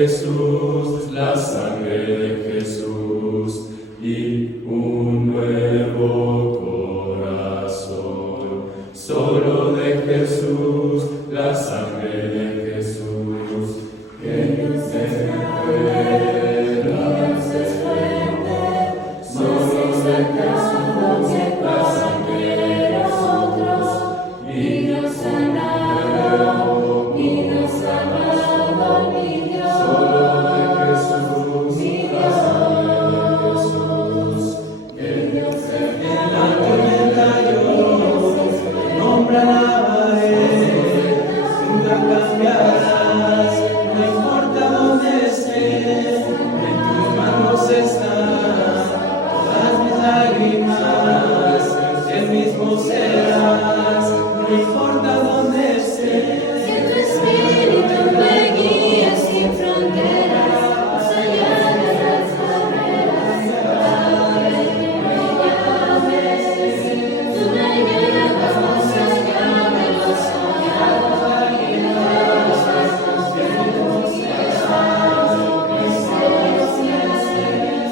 Jesús, la sangre de Jesús y un nuevo corazón. Solo de Jesús, la sangre de Jesús, que nos recuerda, nos esfuerza. Solo de Jesús, la sangre de nosotros, y nos sanará, y nos amado, mi Dios. Solo de Jesús, mi Dios, que Dios en la tormenta yo nombra alabaré, nunca cambiarás, no importa dónde esté, en tus manos están todas mis lágrimas, el mismo serás, no importa dónde esté. Que tu espíritu me guíe sin fronteras, más allá de las barreras, ahora que me llames, tú me llevas más allá de lo soñado, y de los pasos que hemos llevado, mis delicias.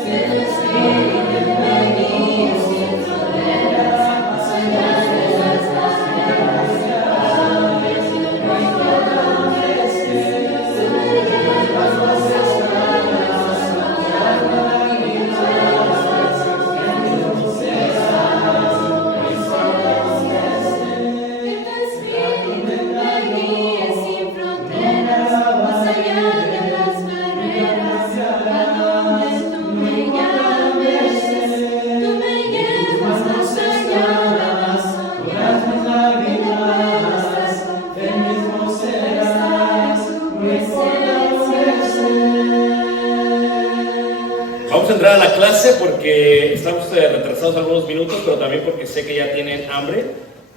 Que tu espíritu me guíe sin fronteras, más allá de las barreras, ahora que me llames, tú me llevas más allá de lo soñado, y de los pasos que hemos llevado, mis delicias. Que tu espíritu me guíe sin fronteras, más allá de las barreras, a donde tú me llames, tú me llevas más allá de las Todas mis lágrimas, el mismo serás, no importa dónde estés. Vamos a entrar a la clase porque estamos retrasados algunos minutos, pero también porque sé que ya tienen hambre.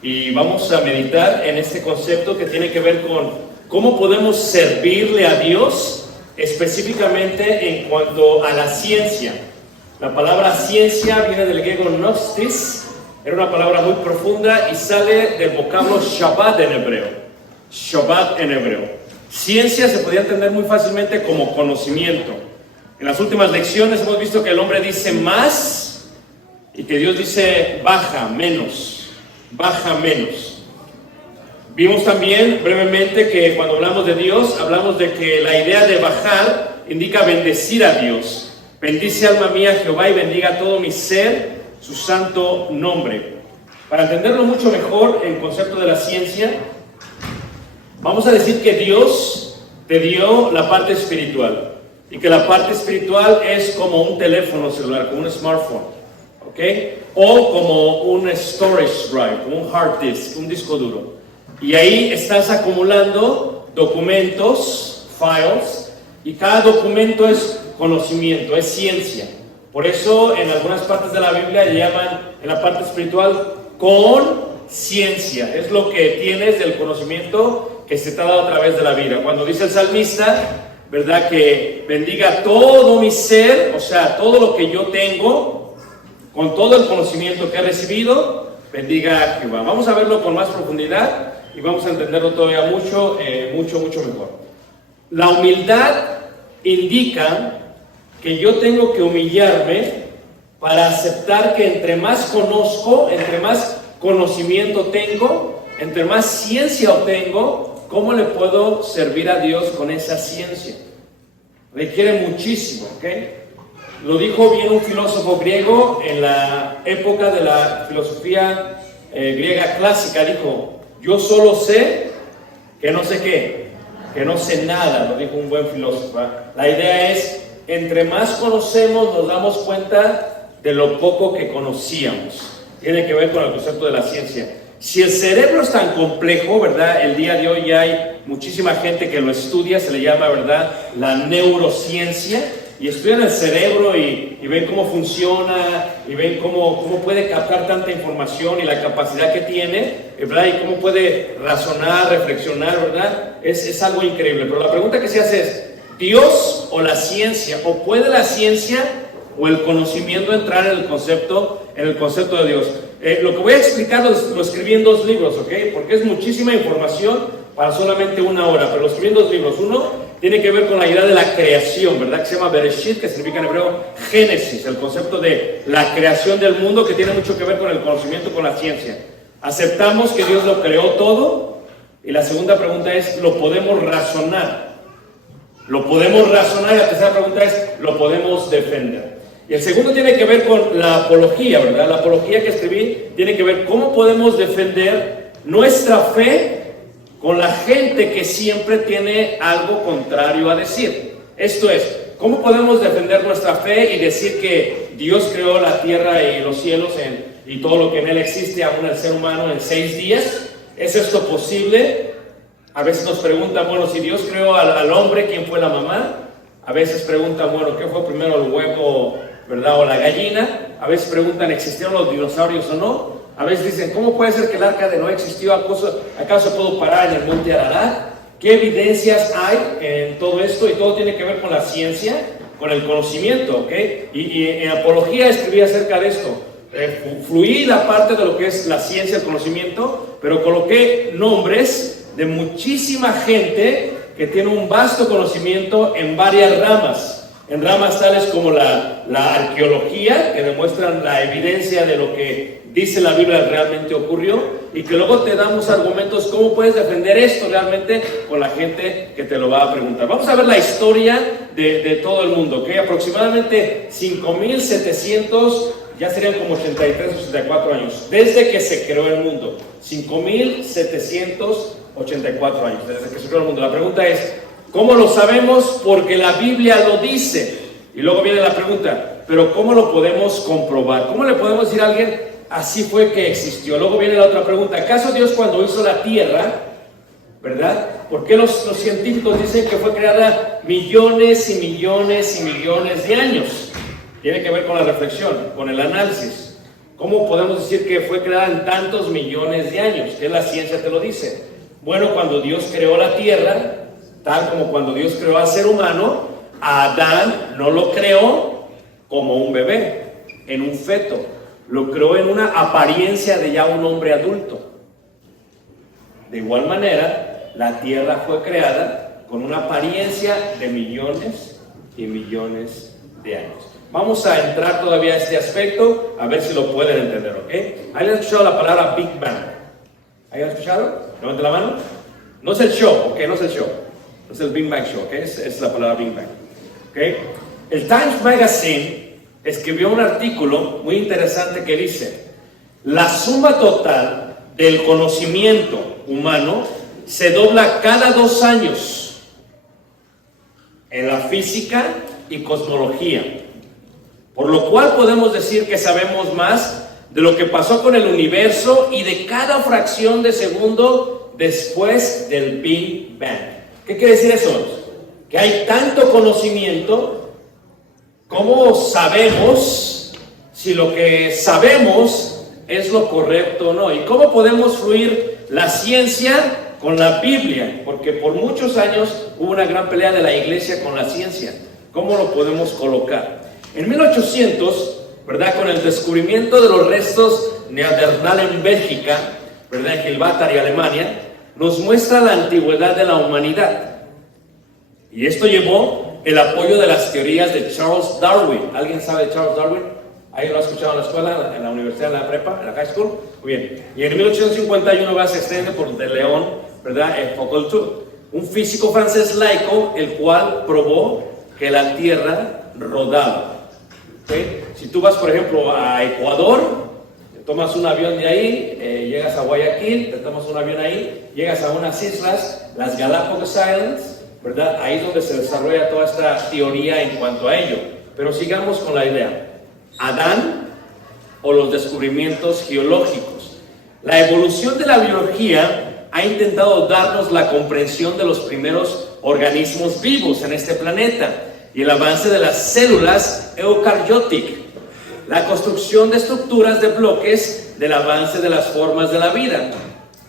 Y vamos a meditar en este concepto que tiene que ver con cómo podemos servirle a Dios, específicamente en cuanto a la ciencia. La palabra ciencia viene del griego gnostis, era una palabra muy profunda y sale del vocablo Shabbat en hebreo. Shabbat en hebreo. Ciencia se podía entender muy fácilmente como conocimiento. En las últimas lecciones hemos visto que el hombre dice más y que Dios dice baja, menos. Baja, menos. Vimos también brevemente que cuando hablamos de Dios, hablamos de que la idea de bajar indica bendecir a Dios. Bendice alma mía Jehová y bendiga todo mi ser su santo nombre. Para entenderlo mucho mejor en concepto de la ciencia, vamos a decir que Dios te dio la parte espiritual y que la parte espiritual es como un teléfono celular, como un smartphone, ¿ok? O como un storage drive, como un hard disk, un disco duro. Y ahí estás acumulando documentos, files, y cada documento es conocimiento, es ciencia. Por eso en algunas partes de la Biblia le llaman en la parte espiritual con ciencia. Es lo que tienes del conocimiento que se te ha dado a través de la vida. Cuando dice el salmista, ¿verdad? Que bendiga todo mi ser, o sea, todo lo que yo tengo, con todo el conocimiento que he recibido, bendiga a Jehová. Vamos a verlo con más profundidad y vamos a entenderlo todavía mucho mejor. La humildad indica que yo tengo que humillarme para aceptar que entre más conozco, entre más conocimiento tengo, entre más ciencia obtengo, ¿cómo le puedo servir a Dios con esa ciencia? Requiere muchísimo, ¿ok? Lo dijo bien un filósofo griego en la época de la filosofía griega clásica. Dijo, yo solo sé que no sé qué, que no sé nada, lo dijo un buen filósofo, ¿verdad? La idea es, entre más conocemos nos damos cuenta de lo poco que conocíamos. Tiene que ver con el concepto de la ciencia. Si el cerebro es tan complejo, ¿verdad? El día de hoy ya hay muchísima gente que lo estudia, se le llama, ¿verdad?, la neurociencia, y estudian el cerebro y ven cómo funciona, y ven cómo puede captar tanta información y la capacidad que tiene, ¿verdad? Y cómo puede razonar, reflexionar, ¿verdad? Es algo increíble. Pero la pregunta que se hace es, ¿Dios o la ciencia? ¿O puede la ciencia o el conocimiento entrar en el concepto de Dios? Lo que voy a explicar lo escribí en 2 libros, ¿ok? Porque es muchísima información para solamente 1 hora, pero lo escribí en 2 libros. Uno tiene que ver con la idea de la creación, ¿verdad? Que se llama Bereshit, que significa en hebreo Génesis, el concepto de la creación del mundo, que tiene mucho que ver con el conocimiento, con la ciencia. Aceptamos que Dios lo creó todo, y la segunda pregunta es, ¿lo podemos razonar? ¿Lo podemos razonar? Y la tercera pregunta es, ¿lo podemos defender? Y el segundo tiene que ver con la apología, ¿verdad? La apología que escribí tiene que ver cómo podemos defender nuestra fe con la gente que siempre tiene algo contrario a decir. Esto es, ¿cómo podemos defender nuestra fe y decir que Dios creó la tierra y los cielos y todo lo que en él existe, aún el ser humano, en 6 días? ¿Es esto posible? A veces nos preguntan, bueno, si Dios creó al hombre, ¿quién fue la mamá? A veces preguntan, bueno, ¿qué fue primero, el huevo, verdad, o la gallina? A veces preguntan, ¿existieron los dinosaurios o no? A veces dicen, ¿cómo puede ser que el arca de Noé existió? ¿Acaso pudo parar en el monte Ararat? ¿Qué evidencias hay en todo esto? Y todo tiene que ver con la ciencia, con el conocimiento, ¿ok? Y en apología escribí acerca de esto. Fluí la parte de lo que es la ciencia, el conocimiento, pero coloqué nombres de muchísima gente que tiene un vasto conocimiento en varias ramas. En ramas tales como la arqueología, que demuestran la evidencia de lo que dice la Biblia realmente ocurrió, y que luego te damos argumentos cómo puedes defender esto realmente con la gente que te lo va a preguntar. Vamos a ver la historia de todo el mundo, ¿ok? Aproximadamente 5.700, ya serían como 83 o 84 años, desde que se creó el mundo. 5.784 años, desde que se creó el mundo. La pregunta es, ¿cómo lo sabemos? Porque la Biblia lo dice. Y luego viene la pregunta, ¿pero cómo lo podemos comprobar? ¿Cómo le podemos decir a alguien, así fue que existió? Luego viene la otra pregunta, ¿acaso Dios cuando hizo la tierra, verdad? ¿Por qué los científicos dicen que fue creada millones y millones y millones de años? Tiene que ver con la reflexión, con el análisis. ¿Cómo podemos decir que fue creada en tantos millones de años? ¿Qué la ciencia te lo dice? Bueno, cuando Dios creó la tierra, tal como cuando Dios creó al ser humano, a Adán no lo creó como un bebé, en un feto. Lo creó en una apariencia de ya un hombre adulto. De igual manera, la tierra fue creada con una apariencia de millones y millones de años. Vamos a entrar todavía a este aspecto, a ver si lo pueden entender, ¿ok? ¿Alguien ha escuchado la palabra Big Bang? ¿Alguien ha escuchado? Levante la mano. No es el show, ¿ok? No es el show. No es el Big Bang Show, ¿ok? Es la palabra Big Bang, ¿ok? El Times Magazine escribió un artículo muy interesante que dice: la suma total del conocimiento humano se dobla cada 2 años en la física y cosmología, por lo cual podemos decir que sabemos más de lo que pasó con el universo y de cada fracción de segundo después del Big Bang. ¿Qué quiere decir eso? Que hay tanto conocimiento. ¿Cómo sabemos si lo que sabemos es lo correcto o no? ¿Y cómo podemos fluir la ciencia con la Biblia? Porque por muchos años hubo una gran pelea de la iglesia con la ciencia. ¿Cómo lo podemos colocar? En 1800, ¿verdad? Con el descubrimiento de los restos neandertal en Bélgica, ¿verdad? En Gilbert y Alemania, nos muestra la antigüedad de la humanidad. Y esto llevó el apoyo de las teorías de Charles Darwin. ¿Alguien sabe de Charles Darwin? ¿Alguien lo ha escuchado en la escuela, en la universidad, en la prepa, en la high school? Muy bien. Y en 1851 se extiende por de León, ¿verdad? Foucault, un físico francés laico, el cual probó que la Tierra rodaba. ¿Okay? Si tú vas, por ejemplo, a Ecuador, tomas un avión de ahí, llegas a Guayaquil, te tomas un avión ahí, llegas a unas islas, las Galapagos Islands, ¿verdad? Ahí es donde se desarrolla toda esta teoría en cuanto a ello. Pero sigamos con la idea. Adán o los descubrimientos geológicos. La evolución de la biología ha intentado darnos la comprensión de los primeros organismos vivos en este planeta y el avance de las células eucarióticas, la construcción de estructuras de bloques del avance de las formas de la vida,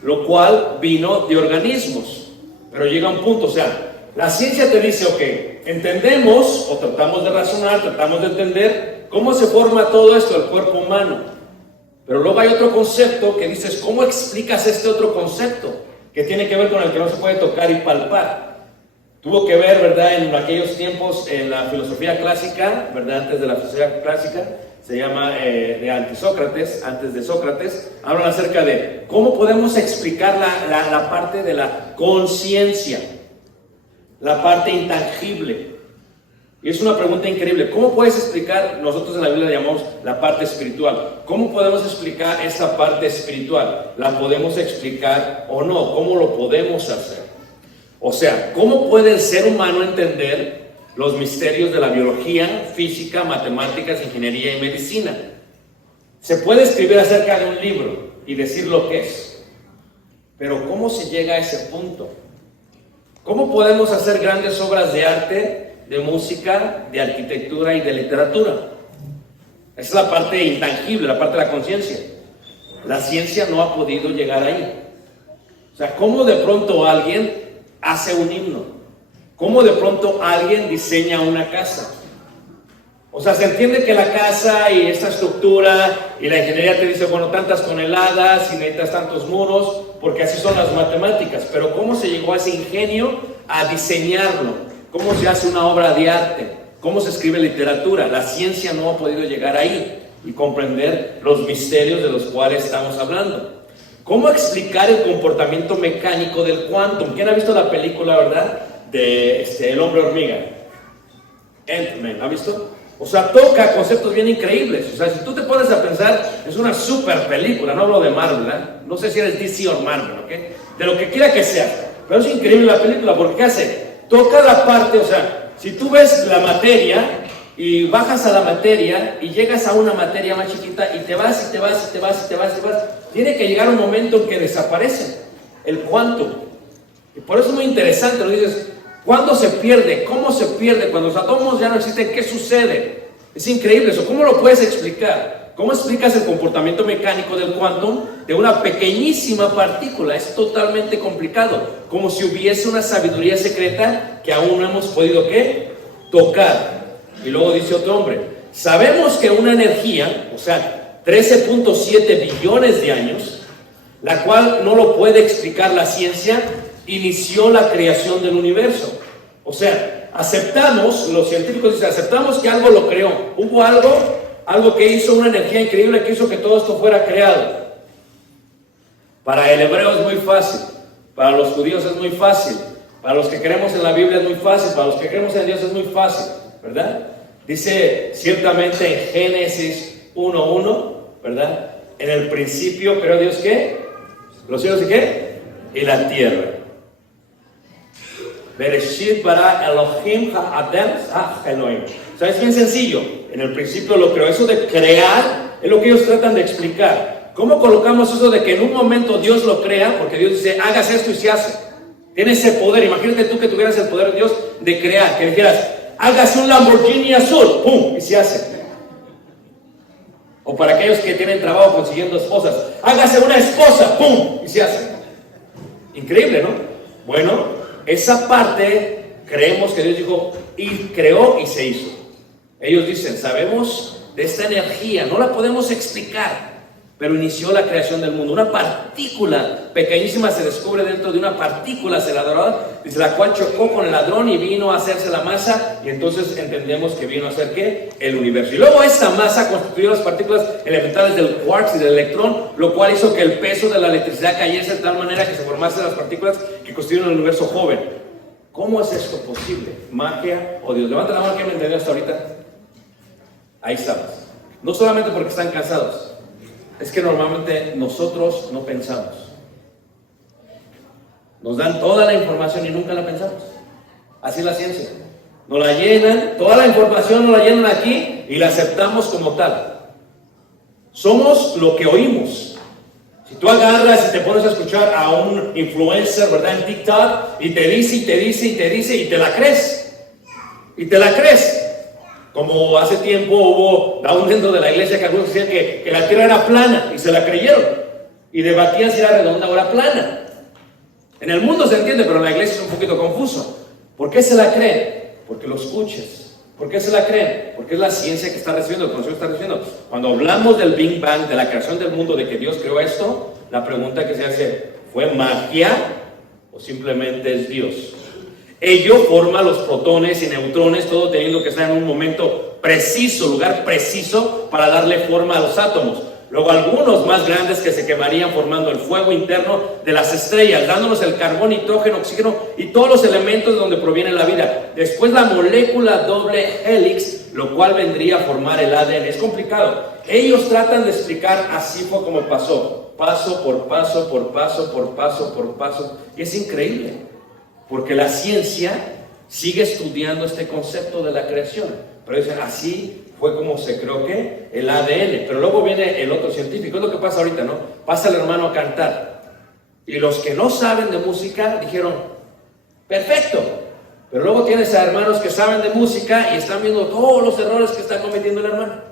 lo cual vino de organismos. Pero llega un punto, o sea, la ciencia te dice, ok, entendemos o tratamos de razonar, tratamos de entender cómo se forma todo esto, el cuerpo humano. Pero luego hay otro concepto que dices, ¿cómo explicas este otro concepto? Que tiene que ver con el que no se puede tocar y palpar. Tuvo que ver, ¿verdad?, en aquellos tiempos en la filosofía clásica, ¿verdad?, antes de la filosofía clásica, se llama de antisócrates, antes de Sócrates, hablan acerca de cómo podemos explicar la parte de la conciencia, la parte intangible. Y es una pregunta increíble. ¿Cómo puedes explicar? Nosotros en la Biblia le llamamos la parte espiritual. ¿Cómo podemos explicar esa parte espiritual? ¿La podemos explicar o no? ¿Cómo lo podemos hacer? O sea, ¿cómo puede el ser humano entender los misterios de la biología, física, matemáticas, ingeniería y medicina? Se puede escribir acerca de un libro y decir lo que es, pero ¿cómo se llega a ese punto? ¿Cómo podemos hacer grandes obras de arte, de música, de arquitectura y de literatura? Esa es la parte intangible, la parte de la conciencia. La ciencia no ha podido llegar ahí. O sea, ¿cómo de pronto alguien hace un himno? ¿Cómo de pronto alguien diseña una casa? O sea, se entiende que la casa y esta estructura y la ingeniería te dice, bueno, tantas toneladas y necesitas tantos muros, porque así son las matemáticas. Pero ¿cómo se llegó a ese ingenio a diseñarlo? ¿Cómo se hace una obra de arte? ¿Cómo se escribe literatura? La ciencia no ha podido llegar ahí y comprender los misterios de los cuales estamos hablando. ¿Cómo explicar el comportamiento mecánico del quantum? ¿Quién ha visto la película, verdad, de El hombre hormiga? Ant-Man, ¿ha visto? O sea, toca conceptos bien increíbles. O sea, si tú te pones a pensar, es una super película. No hablo de Marvel, ¿eh? No sé si eres DC o Marvel, ¿ok? De lo que quiera que sea. Pero es increíble la película, porque ¿qué hace? Toca la parte, o sea, si tú ves la materia y bajas a la materia y llegas a una materia más chiquita y te vas y te vas y te vas y te vas y te vas, tiene que llegar un momento en que desaparece el quantum. Y por eso es muy interesante, lo dices, ¿cuándo se pierde? ¿Cómo se pierde? Cuando los átomos ya no existen, ¿qué sucede? Es increíble eso. ¿Cómo lo puedes explicar? ¿Cómo explicas el comportamiento mecánico del quantum de una pequeñísima partícula? Es totalmente complicado, como si hubiese una sabiduría secreta que aún no hemos podido, ¿qué?, tocar. Y luego dice otro hombre, sabemos que una energía, o sea, 13.7 billones de años, la cual no lo puede explicar la ciencia, inició la creación del universo. O sea, aceptamos, los científicos dicen, aceptamos que algo lo creó. Hubo algo que hizo una energía increíble que hizo que todo esto fuera creado. Para el hebreo es muy fácil, para los judíos es muy fácil, para los que creemos en la Biblia es muy fácil, para los que creemos en Dios es muy fácil, ¿verdad? Dice ciertamente en Génesis 1:1, ¿verdad? En el principio creó Dios, ¿qué? Los cielos y ¿qué? Y la tierra. Bereshit bara Elohim ha'adam ha'elohim. O sea, es bien sencillo. En el principio lo creó. Eso de crear es lo que ellos tratan de explicar. ¿Cómo colocamos eso de que en un momento Dios lo crea? Porque Dios dice, hagas esto y se hace. Tiene ese poder. Imagínate tú que tuvieras el poder de Dios de crear. Que dijeras, hágase un Lamborghini azul, ¡pum!, y se hace. O para aquellos que tienen trabajo consiguiendo esposas, hágase una esposa, ¡pum!, y se hace. Increíble, ¿no? Bueno, esa parte creemos que Dios dijo y creó y se hizo. Ellos dicen, sabemos de esta energía, no la podemos explicar, pero inició la creación del mundo. Una partícula pequeñísima se descubre dentro de una partícula aceleradora, dice, la cual chocó con el hadrón y vino a hacerse la masa, y entonces entendemos que vino a ser ¿qué? El universo. Y luego esta masa constituyó las partículas elementales del quarks y del electrón, lo cual hizo que el peso de la electricidad cayese de tal manera que se formasen las partículas que constituyen el universo joven. ¿Cómo es esto posible? ¿Magia o Dios? Levanta la mano que me entendió hasta ahorita. Ahí estamos. No solamente porque están cansados, es que normalmente nosotros no pensamos. Nos dan toda la información y nunca la pensamos. Así es la ciencia. Nos la llenan, toda la información nos la llenan aquí y la aceptamos como tal. Somos lo que oímos. Si tú agarras y te pones a escuchar a un influencer, ¿verdad?, en TikTok, y te dice, y te dice, y te dice, y te la crees. Y te la crees. Como hace tiempo hubo aún dentro de la iglesia que algunos decían que la tierra era plana y se la creyeron y debatían si era redonda o era plana. En el mundo se entiende, pero en la iglesia es un poquito confuso. ¿Por qué se la creen? Porque lo escuchas. ¿Por qué se la creen? Porque es la ciencia que está recibiendo, el conocimiento que está recibiendo. Cuando hablamos del Big Bang, de la creación del mundo, de que Dios creó esto, la pregunta que se hace, ¿fue magia o simplemente es Dios? Ello forma los protones y neutrones, todo teniendo que estar en un momento preciso, lugar preciso para darle forma a los átomos. Luego algunos más grandes que se quemarían formando el fuego interno de las estrellas, dándonos el carbón, nitrógeno, oxígeno y todos los elementos de donde proviene la vida. Después la molécula doble helix, lo cual vendría a formar el ADN. Es complicado. Ellos tratan de explicar así fue como pasó, paso por paso, por paso, por paso, por paso. Y es increíble, porque la ciencia sigue estudiando este concepto de la creación. Pero dicen, así fue como se creó que el ADN. Pero luego viene el otro científico. Es lo que pasa ahorita, ¿no? Pasa el hermano a cantar. Y los que no saben de música dijeron, perfecto. Pero luego tienes a hermanos que saben de música y están viendo todos los errores que está cometiendo el hermano.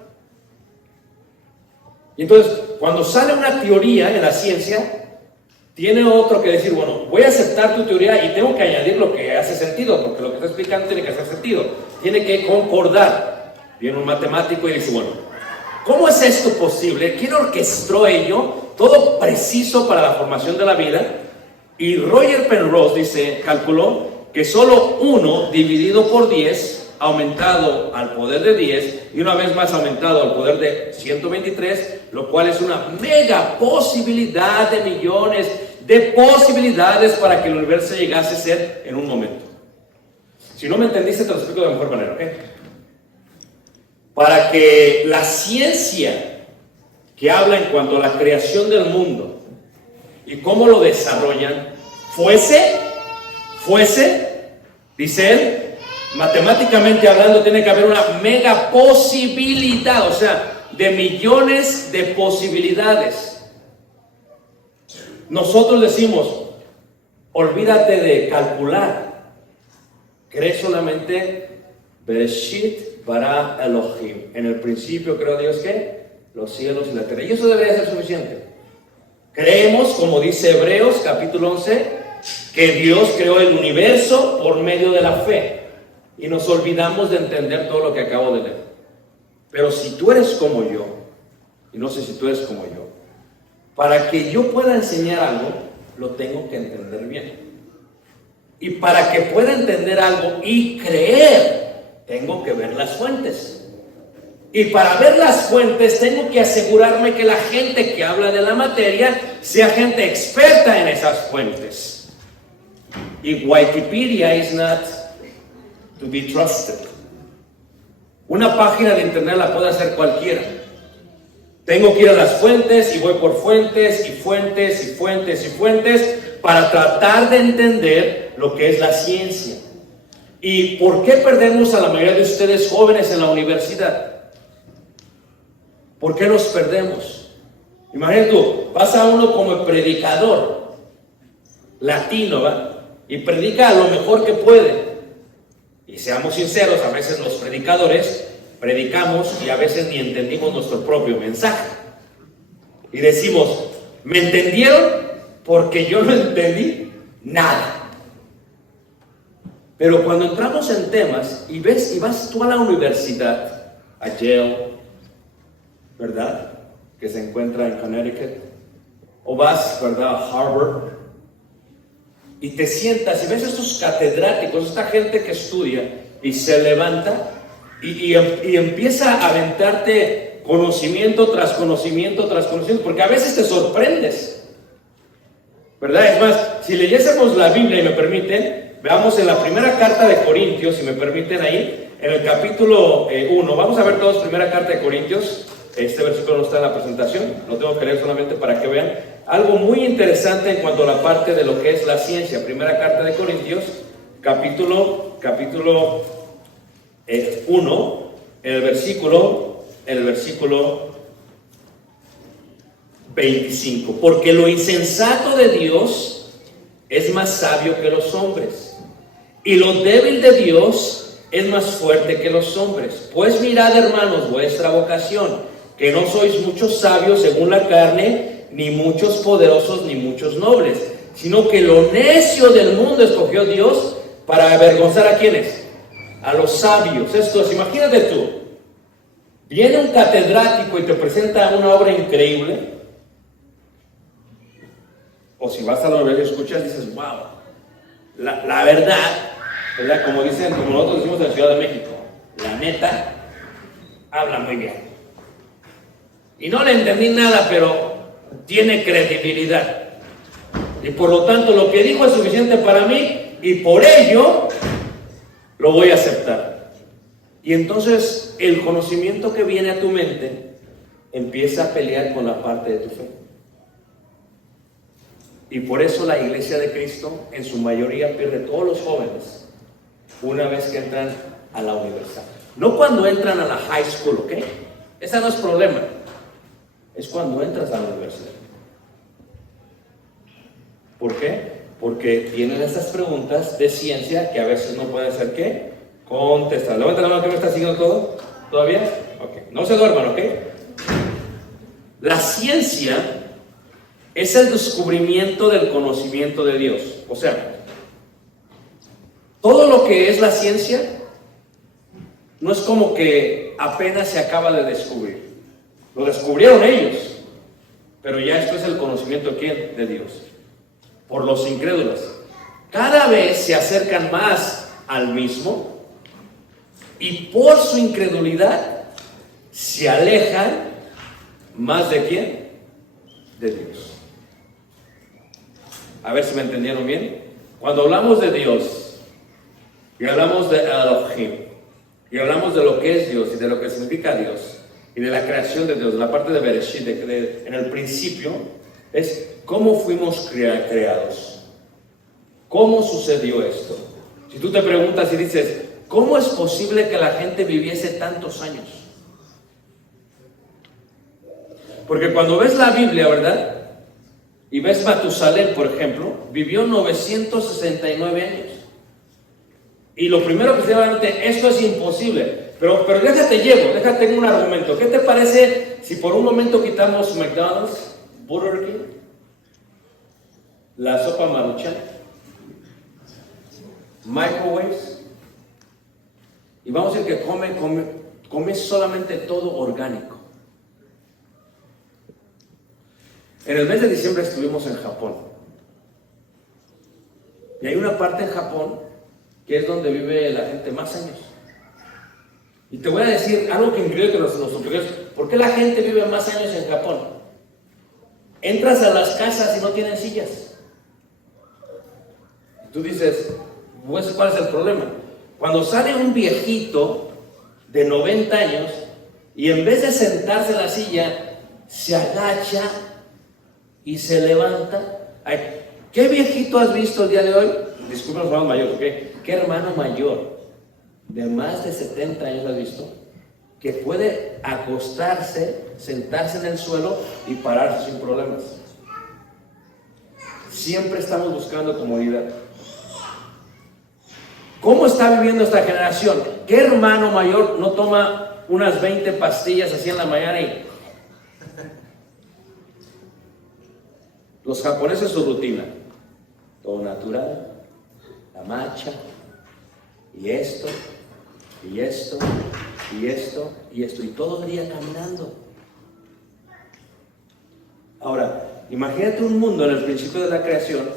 Y entonces, cuando sale una teoría en la ciencia, tiene otro que decir, bueno, voy a aceptar tu teoría y tengo que añadir lo que hace sentido, porque lo que está explicando tiene que hacer sentido, tiene que concordar. Viene un matemático y dice, bueno, ¿cómo es esto posible? ¿Quién orquestó ello? Todo preciso para la formación de la vida. Y Roger Penrose dice, calculó que solo 1 dividido por 10, aumentado al poder de 10, y una vez más aumentado al poder de 123, lo cual es una mega posibilidad de millones de posibilidades para que el universo llegase a ser en un momento. Si no me entendiste, te lo explico de mejor manera, ¿ok? Para que la ciencia que habla en cuanto a la creación del mundo y cómo lo desarrollan, fuese, dice él, matemáticamente hablando, tiene que haber una mega posibilidad, o sea, de millones de posibilidades. Nosotros decimos, olvídate de calcular, cree solamente Bereshit bara Elohim. En el principio creó Dios ¿qué? Los cielos y la tierra. Y eso debería ser suficiente. Creemos, como dice Hebreos capítulo 11, que Dios creó el universo por medio de la fe. Y nos olvidamos de entender todo lo que acabo de leer. Pero si tú eres como yo, y no sé si tú eres como yo, para que yo pueda enseñar algo, lo tengo que entender bien. Y para que pueda entender algo y creer, tengo que ver las fuentes. Y para ver las fuentes, tengo que asegurarme que la gente que habla de la materia sea gente experta en esas fuentes. Y Wikipedia is not to be trusted. Una página de internet la puede hacer cualquiera. Tengo que ir a las fuentes y voy por fuentes y fuentes y fuentes y fuentes para tratar de entender lo que es la ciencia. ¿Y por qué perdemos a la mayoría de ustedes jóvenes en la universidad? ¿Por qué los perdemos? Imagínate tú, pasa uno como predicador latino, ¿va? Y predica lo mejor que puede. Y seamos sinceros, a veces los predicadores predicamos y a veces ni entendimos nuestro propio mensaje. Y decimos, ¿me entendieron? Porque yo no entendí nada. Pero cuando entramos en temas y vas tú a la universidad, a Yale, ¿verdad? Que se encuentra en Connecticut, o vas, ¿verdad?, a Harvard, y te sientas y ves a estos catedráticos, esta gente que estudia y se levanta y empieza a aventarte conocimiento tras conocimiento tras conocimiento, porque a veces te sorprendes, ¿verdad? Es más, si leyésemos la Biblia y me permiten, veamos en la primera carta de Corintios, si me permiten ahí, en el capítulo 1, vamos a ver todos primera carta de Corintios. Este versículo no está en la presentación, lo tengo que leer solamente para que vean algo muy interesante en cuanto a la parte de lo que es la ciencia. Primera carta de Corintios, capítulo 1, el versículo 25. Porque lo insensato de Dios es más sabio que los hombres, y lo débil de Dios es más fuerte que los hombres. Pues mirad, hermanos, vuestra vocación, que no sois muchos sabios según la carne, ni muchos poderosos, ni muchos nobles, sino que lo necio del mundo escogió Dios para avergonzar a quienes, a los sabios. Esto es, imagínate tú, viene un catedrático y te presenta una obra increíble, o si vas a la universidad y escuchas, dices, wow, la verdad, ¿verdad? Como nosotros decimos en la Ciudad de México, la neta habla muy bien. Y no le entendí nada, pero tiene credibilidad. Y por lo tanto, lo que dijo es suficiente para mí y por ello lo voy a aceptar. Y entonces el conocimiento que viene a tu mente empieza a pelear con la parte de tu fe. Y por eso la Iglesia de Cristo en su mayoría pierde todos los jóvenes una vez que entran a la universidad. No cuando entran a la high school, ¿ok? Ese no es problema. Es cuando entras a la universidad. ¿Por qué? Porque tienen estas preguntas de ciencia que a veces no pueden ser ¿qué? Contestar. Levanta la mano que me está siguiendo todo. ¿Todavía? Ok. No se duerman, ¿ok? La ciencia es el descubrimiento del conocimiento de Dios. O sea, todo lo que es la ciencia no es como que apenas se acaba de descubrir. Lo descubrieron ellos, pero ya esto es el conocimiento ¿quién? De Dios. Por los incrédulos. Cada vez se acercan más al mismo y por su incredulidad se alejan más de ¿quién? De Dios. A ver si me entendieron bien. Cuando hablamos de Dios y hablamos de Elohim y hablamos de lo que es Dios y de lo que significa Dios y de la creación de Dios, la parte de Bereshit, en el principio, es cómo fuimos creados. ¿Cómo sucedió esto? Si tú te preguntas y dices, ¿cómo es posible que la gente viviese tantos años? Porque cuando ves la Biblia, ¿verdad? Y ves Matusalén, por ejemplo, vivió 969 años. Y lo primero que se llama, esto es imposible. Pero déjate en un argumento. ¿Qué te parece si por un momento quitamos McDonald's, Burger King, la sopa Maruchan, microwaves, y vamos a decir que come solamente todo orgánico? En el mes de diciembre estuvimos en Japón. Y hay una parte en Japón que es donde vive la gente más años. Y te voy a decir algo que incluye que los superiores. ¿Por qué la gente vive más años en Japón? Entras a las casas y no tienen sillas. Tú dices, pues, ¿cuál es el problema? Cuando sale un viejito de 90 años y en vez de sentarse en la silla, se agacha y se levanta. Ay, ¿qué viejito has visto el día de hoy? Disculpen los hermanos mayores, ¿ok? ¿Qué hermano mayor de más de 70 años has visto que puede acostarse, sentarse en el suelo y pararse sin problemas? Siempre estamos buscando comodidad. ¿Cómo está viviendo esta generación? ¿Qué hermano mayor no toma unas 20 pastillas así en la mañana y... Los japoneses su rutina, todo natural, la matcha, y esto, y esto, y esto, y esto, y todo el día caminando. Ahora, imagínate un mundo en el principio de la creación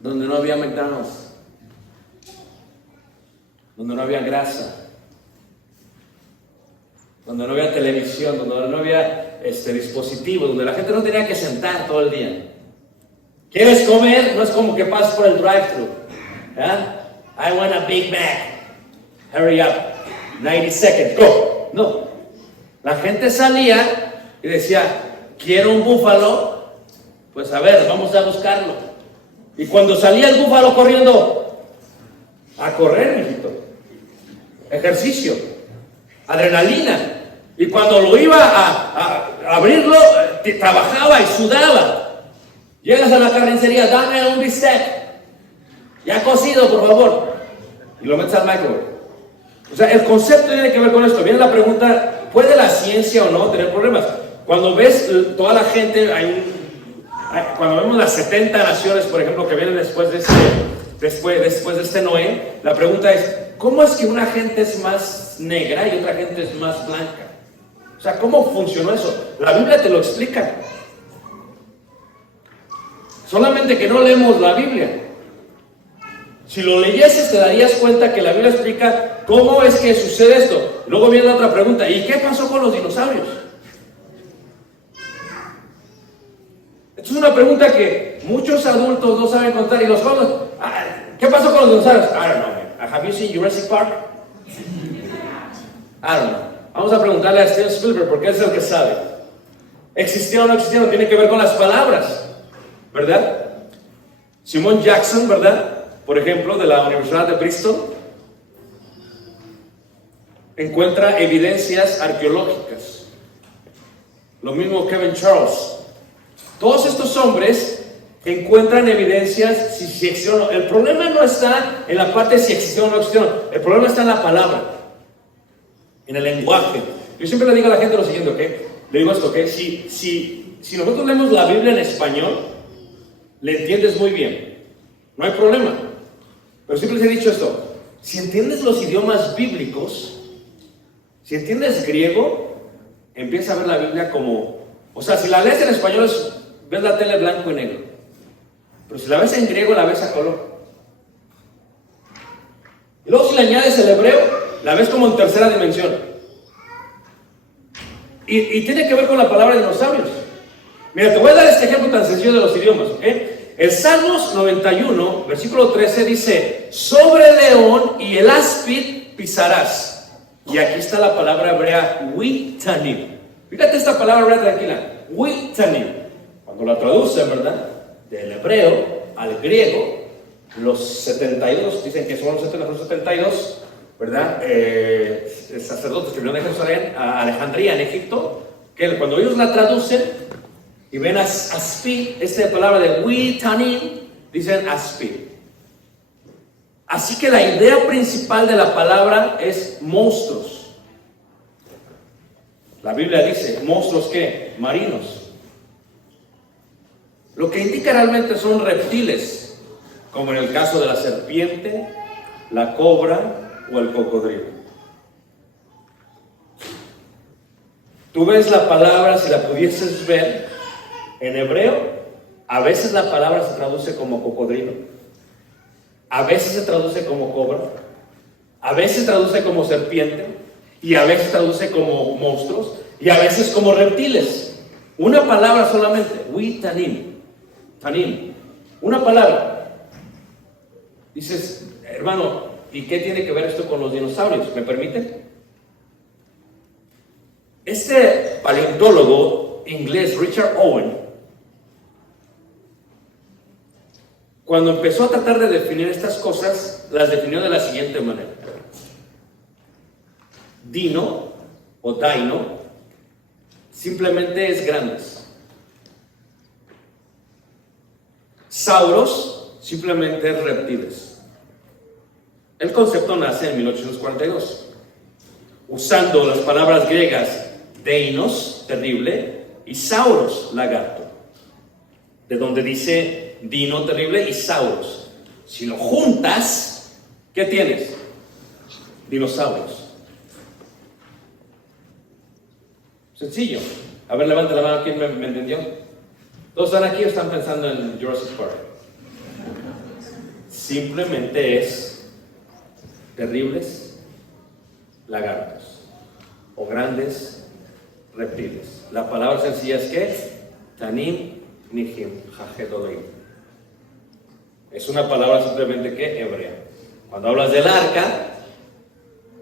donde no había McDonald's, donde no había grasa, donde no había televisión, donde no había dispositivos, donde la gente no tenía que sentar todo el día. ¿Quieres comer? No es como que pasas por el drive-thru. I want a Big Mac. Hurry up. 90 seconds. Go. No. La gente salía y decía, quiero un búfalo. Pues a ver, vamos a buscarlo. Y cuando salía el búfalo corriendo, a correr, mijito. Ejercicio. Adrenalina. Y cuando lo iba a abrirlo, trabajaba y sudaba. Llegas a la carnicería, dame un bistec. Ya cocido, por favor. Y lo metes al microwave. O sea, el concepto tiene que ver con esto. Viene la pregunta, ¿puede la ciencia o no tener problemas? Cuando ves toda la gente, cuando vemos las 70 naciones, por ejemplo, que vienen después de este Noé, la pregunta es, ¿cómo es que una gente es más negra y otra gente es más blanca? O sea, ¿cómo funcionó eso? La Biblia te lo explica. Solamente que no leemos la Biblia. Si lo leyeses te darías cuenta que la Biblia explica cómo es que sucede esto. Luego viene la otra pregunta, ¿y qué pasó con los dinosaurios? Esta es una pregunta que muchos adultos no saben contar y los jóvenes, ¿qué pasó con los dinosaurios? I don't know, man. Have you seen Jurassic Park? I don't know. Vamos a preguntarle a Steven Spielberg porque él es el que sabe. ¿Existió o no existió? Tiene que ver con las palabras, ¿verdad? Simon Jackson, ¿verdad? Por ejemplo, de la Universidad de Bristol, encuentra evidencias arqueológicas. Lo mismo Kevin Charles. Todos estos hombres encuentran evidencias si existió o no. El problema no está en la parte de si existió o no existió. El problema está en la palabra, en el lenguaje. Yo siempre le digo a la gente lo siguiente, ¿ok? Le digo esto, ¿ok? Si nosotros leemos la Biblia en español, le entiendes muy bien. No hay problema. Pero siempre les he dicho esto. Si entiendes los idiomas bíblicos, si entiendes griego, empieza a ver la Biblia como... O sea, si la lees en español, ves la tele blanco y negro. Pero si la ves en griego, la ves a color. Y luego si le añades el hebreo, la ves como en tercera dimensión. Y tiene que ver con la palabra dinosaurios. Mira, te voy a dar este ejemplo tan sencillo de los idiomas, ¿ok? El Salmos 91, versículo 13 dice, sobre el león y el áspid pisarás. Y aquí está la palabra hebrea, witanim. Fíjate esta palabra hebrea tranquila, witanim. Cuando la traducen, ¿verdad? Del hebreo al griego, los 72, dicen que son los 72, ¿verdad? Sacerdotes que vinieron de Jerusalén a Alejandría, en Egipto, que cuando ellos la traducen y ven aspid, esta palabra de witanim, dicen aspid. Así que la idea principal de la palabra es monstruos. La Biblia dice, ¿monstruos qué? Marinos. Lo que indica realmente son reptiles, como en el caso de la serpiente, la cobra o el cocodrilo. Tú ves la palabra, si la pudieses ver en hebreo, a veces la palabra se traduce como cocodrilo, a veces se traduce como cobra, a veces se traduce como serpiente, y a veces se traduce como monstruos, y a veces como reptiles. Una palabra solamente, witanim, tanim, una palabra. Dices, hermano, ¿y qué tiene que ver esto con los dinosaurios? ¿Me permite? Este paleontólogo inglés, Richard Owen, cuando empezó a tratar de definir estas cosas, las definió de la siguiente manera. Dino o dino simplemente es grandes. Sauros simplemente es reptiles. El concepto nace en 1842, usando las palabras griegas deinos, terrible, y sauros, lagarto, de donde dice dino, terrible, y sauros. Si lo juntas, ¿qué tienes? Dinosaurios. Sencillo. A ver, levanta la mano, ¿quién me entendió? ¿Todos están aquí o están pensando en Jurassic Park? Simplemente es terribles lagartos o grandes reptiles. La palabra sencilla es que Tanim Nihim Hagedolim. Es una palabra simplemente que hebrea. Cuando hablas del arca,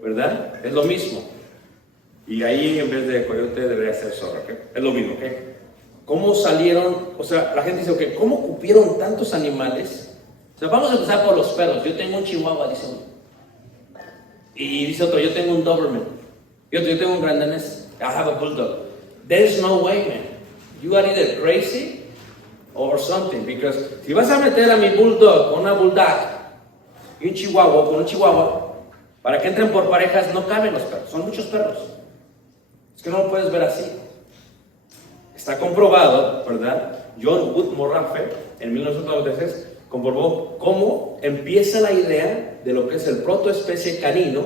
¿verdad? Es lo mismo. Y ahí en vez de coyote debería ser zorra, ¿ok? Es lo mismo, ¿ok? ¿Cómo salieron? O sea, la gente dice, ok, ¿cómo cupieron tantos animales? O sea, vamos a empezar por los perros. Yo tengo un chihuahua, dice uno. Y dice otro, yo tengo un Doberman. Y otro, yo tengo un Grand Danés. I have a bulldog. There's no way, man. You are either crazy or something. Because si vas a meter a mi bulldog con una bulldog y un chihuahua con un chihuahua, para que entren por parejas, no caben los perros. Son muchos perros. Es que no lo puedes ver así. Está comprobado, ¿verdad? John Wood Morrafe, en 1996, comprobó cómo empieza la idea de lo que es el protoespecie canino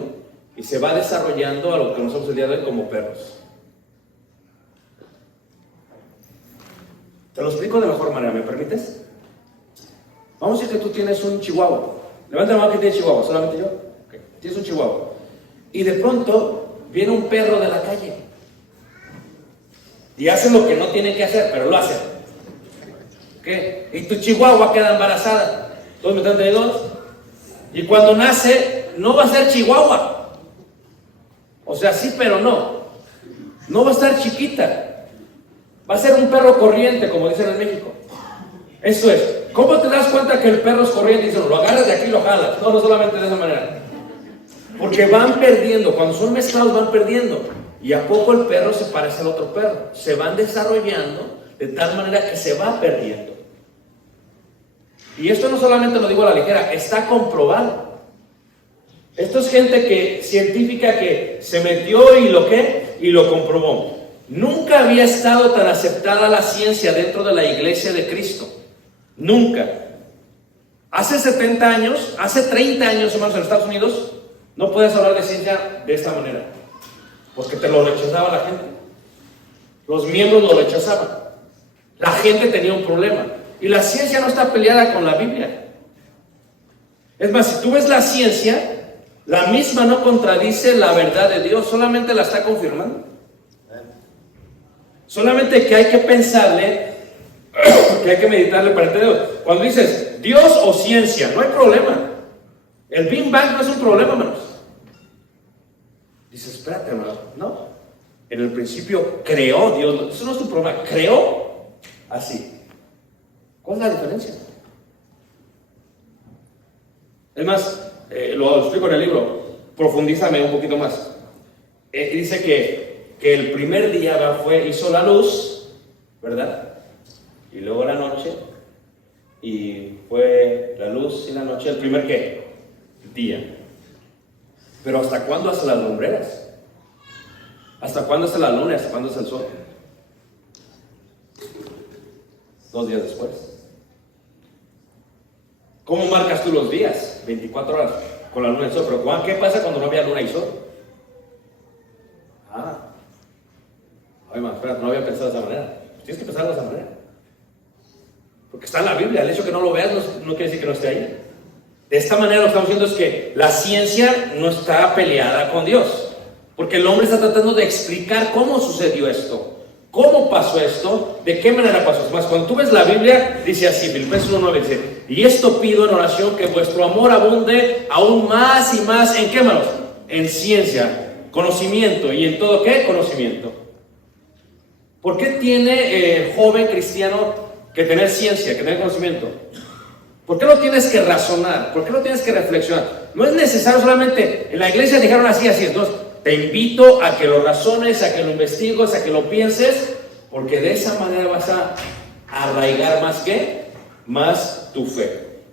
y se va desarrollando a lo que nosotros el día de hoy como perros. Te lo explico de mejor manera, ¿me permites? Vamos a decir que tú tienes un chihuahua. Levanta la mano que tiene chihuahua, solamente yo. Okay. Tienes un chihuahua. Y de pronto viene un perro de la calle. Y hace lo que no tiene que hacer, pero lo hace. ¿Qué? Y tu chihuahua queda embarazada. ¿Todos me están entendiendo? Y cuando nace, no va a ser chihuahua. O sea, sí, pero no. No va a estar chiquita. Va a ser un perro corriente, como dicen en México. Eso es. ¿Cómo te das cuenta que el perro es corriente? Dicen, lo agarras de aquí y lo jalas. No, no solamente de esa manera. Porque van perdiendo. Cuando son mezclados van perdiendo. Y a poco el perro se parece al otro perro. Se van desarrollando de tal manera que se va perdiendo. Y esto no solamente lo digo a la ligera, está comprobado. Esto es gente científica que se metió y lo comprobó. Nunca había estado tan aceptada la ciencia dentro de la iglesia de Cristo. Nunca. Hace 70 años, hace 30 años, hermanos, en Estados Unidos, no puedes hablar de ciencia de esta manera. Porque te lo rechazaba la gente. Los miembros lo rechazaban. La gente tenía un problema. Y la ciencia no está peleada con la Biblia. Es más, si tú ves la ciencia, la misma no contradice la verdad de Dios, solamente la está confirmando. Solamente que hay que pensarle, que hay que meditarle para entender. Cuando dices Dios o ciencia, no hay problema. El Big Bang no es un problema, hermanos. Dices, espérate, hermano, no. En el principio creó Dios, eso no es tu problema, creó así. ¿Cuál es la diferencia? Es más, lo explico en el libro, profundízame un poquito más. Dice que el primer día hizo la luz, ¿verdad? Y luego la noche, y fue la luz y la noche, el primer ¿qué? Día. Pero ¿hasta cuándo hace las lumbreras? ¿Hasta cuándo hace la luna? ¿Hasta cuándo hace el sol? 2 días después. ¿Cómo marcas tú los días? 24 horas con la luna y el sol. Pero ¿qué pasa cuando no había luna y sol? Ay, man, espera, no había pensado de esa manera. Tienes que pensar de esa manera. Porque está en la Biblia. El hecho de que no lo veas no quiere decir que no esté ahí. De esta manera lo que estamos viendo es que la ciencia no está peleada con Dios. Porque el hombre está tratando de explicar cómo sucedió esto. ¿Cómo pasó esto? ¿De qué manera pasó? Más, cuando tú ves la Biblia, dice así, Filipenses 1:9, dice, y esto pido en oración, que vuestro amor abunde aún más y más, ¿en qué, hermanos? En ciencia, conocimiento, y en todo, ¿qué? Conocimiento. ¿Por qué tiene joven cristiano que tener ciencia, que tener conocimiento? ¿Por qué lo tienes que razonar? ¿Por qué lo tienes que reflexionar? No es necesario solamente, en la iglesia dijeron así, entonces, te invito a que lo razones, a que lo investigues, a que lo pienses, porque de esa manera vas a arraigar más ¿qué? Más tu fe.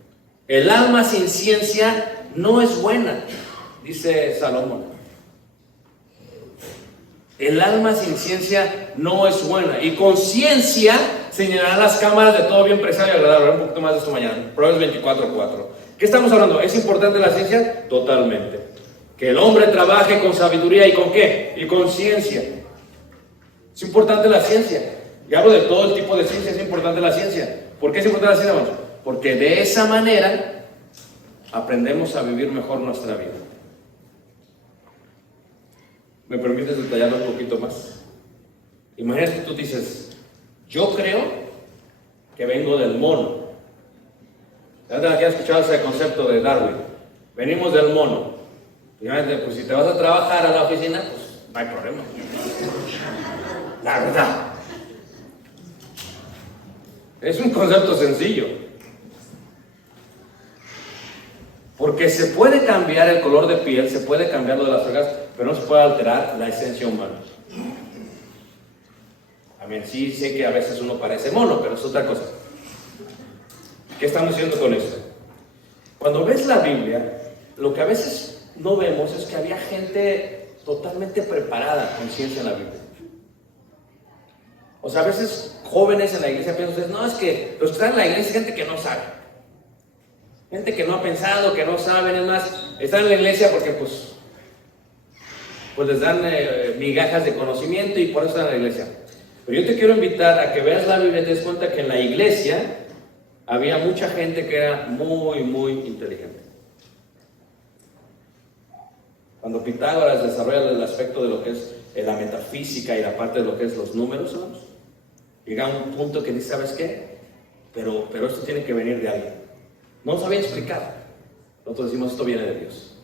El alma sin ciencia no es buena, dice Salomón. El alma sin ciencia no es buena. Y con ciencia señalarán las cámaras de todo bien presagio y agradable. Un poquito más de esto mañana. Proverbios 24:4. ¿Qué estamos hablando? ¿Es importante la ciencia? Totalmente. Que el hombre trabaje con sabiduría y con ¿qué? Y con ciencia. Es importante la ciencia. Y hablo de todo el tipo de ciencia, es importante la ciencia. ¿Por qué es importante la ciencia, hermanos? Porque de esa manera aprendemos a vivir mejor nuestra vida. ¿Me permites detallarlo un poquito más? Imagínate que tú dices, yo creo que vengo del mono. ¿Ya has escuchado ese concepto de Darwin? Venimos del mono. Pues si te vas a trabajar a la oficina, pues no hay problema. La verdad. Es un concepto sencillo. Porque se puede cambiar el color de piel, se puede cambiar lo de las orejas, pero no se puede alterar la esencia humana. Amén. Sí sé que a veces uno parece mono, pero es otra cosa. ¿Qué estamos diciendo con esto? Cuando ves la Biblia, lo que a veces no vemos es que había gente totalmente preparada con ciencia en la Biblia. O sea, a veces jóvenes en la iglesia piensan, no, es que los que están en la iglesia es gente que no sabe. Gente que no ha pensado, que no saben, es más, están en la iglesia porque pues les dan migajas de conocimiento y por eso están en la iglesia. Pero yo te quiero invitar a que veas la Biblia y te des cuenta que en la iglesia había mucha gente que era muy, muy inteligente. Cuando Pitágoras desarrolla el aspecto de lo que es la metafísica y la parte de lo que es los números, ¿no? Llega a un punto que dice, ¿sabes qué? Pero esto tiene que venir de alguien. No sabía explicar. Nosotros decimos, esto viene de Dios.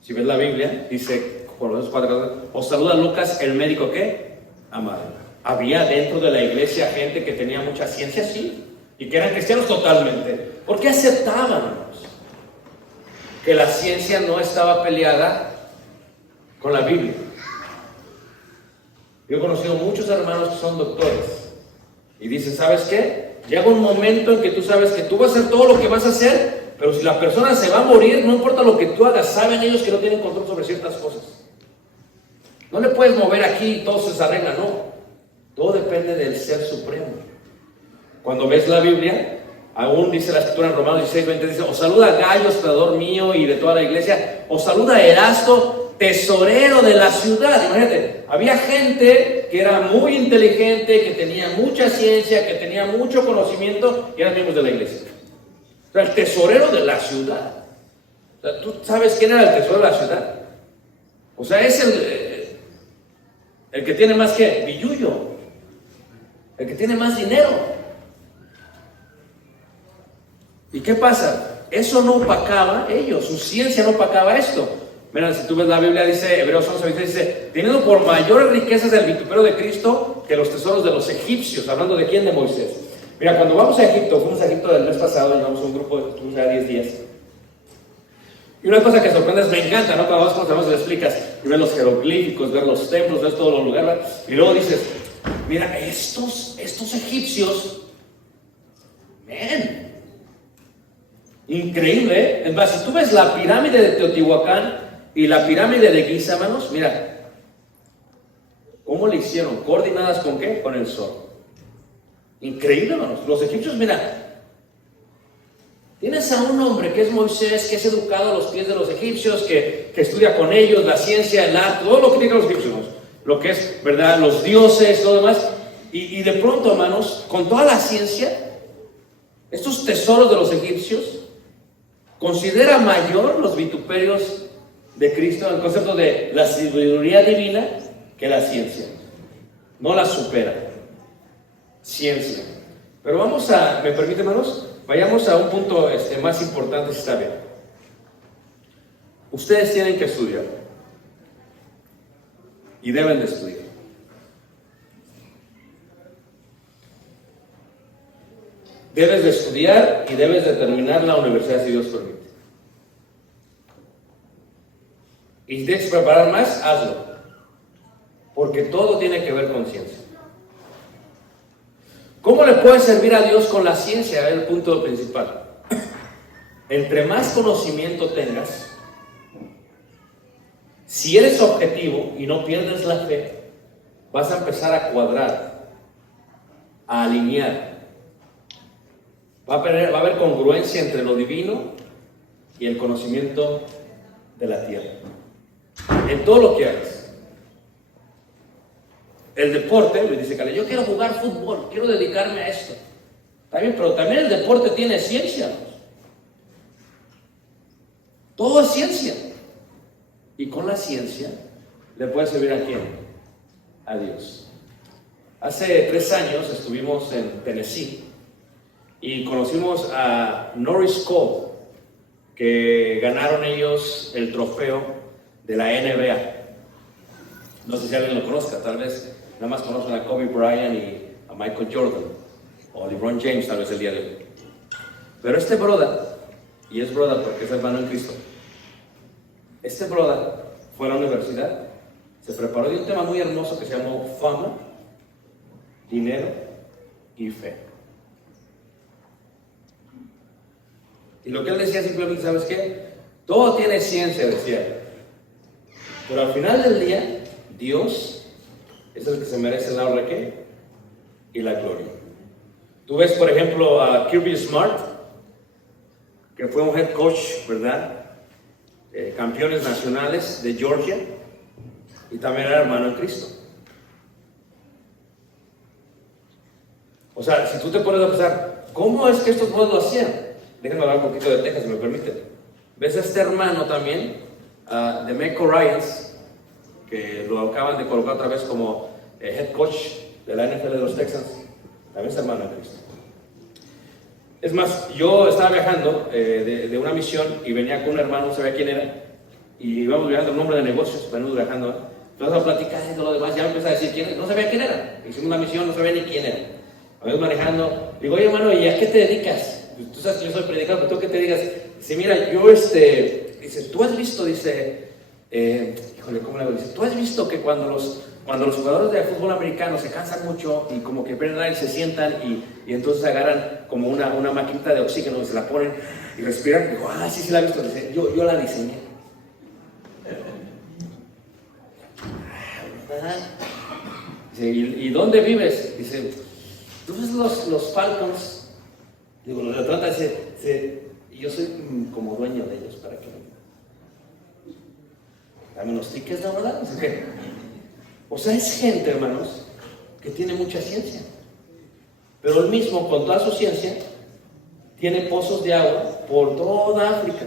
Si ves la Biblia, dice, por los 4, os saluda Lucas, el médico, ¿qué? Amado. Había dentro de la iglesia gente que tenía mucha ciencia, sí, y que eran cristianos totalmente. ¿Por qué aceptaban, hermanos, que la ciencia no estaba peleada con la Biblia? Yo he conocido muchos hermanos que son doctores y dicen, ¿sabes qué? Llega un momento en que tú sabes que tú vas a hacer todo lo que vas a hacer, pero si la persona se va a morir, no importa lo que tú hagas, saben ellos que no tienen control sobre ciertas cosas. No le puedes mover aquí y todo se arregla, no. Todo depende del Ser Supremo. Cuando ves la Biblia, aún dice la escritura en Romanos 16:20, dice, os saluda Gayo, hospedador mío y de toda la iglesia, os saluda Erasto, tesorero de la ciudad. Imagínate, había gente que era muy inteligente, que tenía mucha ciencia, que tenía mucho conocimiento y eran miembros de la iglesia. O sea, el tesorero de la ciudad. O sea, ¿tú sabes quién era el tesorero de la ciudad? O sea, es el que tiene más que billullo, el que tiene más dinero. ¿Y qué pasa? Eso no opacaba ellos, su ciencia no opacaba esto. Mira, si tú ves la Biblia, dice, Hebreos 11:20, dice, teniendo por mayores riquezas del vituperio de Cristo que los tesoros de los egipcios. Hablando de quién, de Moisés. Mira, cuando vamos a Egipto, fuimos a Egipto el mes pasado, llevamos un grupo de estuvimos allá 10 días. Y una cosa que sorprende es, me encanta, ¿no? Cuando vas con los hermanos y le explicas, y ves los jeroglíficos, ver los templos, ves todos los lugares, y luego dices, mira, estos egipcios, ven, increíble, ¿eh? Es más, si tú ves la pirámide de Teotihuacán y la pirámide de Giza, hermanos, mira, ¿cómo le hicieron? ¿Coordinadas con qué? Con el sol. Increíble, hermanos. Los egipcios, mira, tienes a un hombre que es Moisés, que es educado a los pies de los egipcios, que estudia con ellos la ciencia, el arte, todo lo que tienen los egipcios, lo que es, ¿verdad? Los dioses, todo lo demás. Y de pronto, hermanos, con toda la ciencia, estos tesoros de los egipcios, considera mayor los vituperios de Cristo, el concepto de la sabiduría divina, que la ciencia. No la supera. Ciencia. Pero vamos a, ¿me permite, hermanos? Vayamos a un punto más importante, si está bien. Ustedes tienen que estudiar. Y deben de estudiar. Debes de estudiar y debes de terminar la universidad si Dios permite. Y si tienes que preparar más, hazlo. Porque todo tiene que ver con ciencia. ¿Cómo le puedes servir a Dios con la ciencia? Es el punto principal. Entre más conocimiento tengas, si eres objetivo y no pierdes la fe, vas a empezar a cuadrar, a alinear. Va a haber congruencia entre lo divino y el conocimiento de la tierra. En todo lo que hagas. El deporte, le dice Cale, yo quiero jugar fútbol, quiero dedicarme a esto. Está bien, pero también el deporte tiene ciencia. Todo es ciencia. Y con la ciencia le puede servir a quién? A Dios. Hace 3 años estuvimos en Tennessee y conocimos a Norris Cole, que ganaron ellos el trofeo de la NBA. No sé si alguien lo conozca, tal vez nada más conocen a Kobe Bryant y a Michael Jordan, o a LeBron James tal vez el día de hoy. Pero este brother, y es brother porque es hermano en Cristo, este brother fue a la universidad, se preparó de un tema muy hermoso que se llamó fama, dinero y fe. Y lo que él decía simplemente, ¿sabes qué? Todo tiene ciencia, decía él. Pero al final del día, Dios es el que se merece la honra y la gloria. Tú ves, por ejemplo, a Kirby Smart, que fue un head coach, ¿verdad? Campeones nacionales de Georgia, y también era hermano en Cristo. O sea, si tú te pones a pensar, ¿cómo es que estos dos lo hacían? Déjenme hablar un poquito de Texas, si me permiten. ¿Ves a este hermano también? de Meco Ryans, que lo acaban de colocar otra vez como head coach de la NFL de los Texans, también es hermano de Cristo. Es más, yo estaba viajando de una misión y venía con un hermano, no sabía quién era, y íbamos viajando un hombre de negocios, venimos viajando, entonces a platicar y todo lo demás, ya me empezó a decir quién era, no sabía quién era, hicimos una misión, no sabía ni quién era, íbamos manejando, digo, oye hermano, ¿y a qué te dedicas? Tú sabes que yo soy predicador, pero tú qué te digas, dice, mira, yo dice, tú has visto, dice, híjole, ¿cómo le hago? Dice, tú has visto que cuando los jugadores de fútbol americano se cansan mucho y como que pierden aire, se sientan y entonces agarran como una maquinita de oxígeno y se la ponen y respiran. Digo, sí la he visto. Dice, yo la diseñé. Dice, ¿y dónde vives? Dice, ¿tú ves los Falcons? Digo, lo trata, dice, yo soy como dueño de ellos, ¿para qué? Dame unos tickets, ¿no, verdad? Dice, ¿qué? O sea, es gente, hermanos, que tiene mucha ciencia. Pero él mismo, con toda su ciencia, tiene pozos de agua por toda África.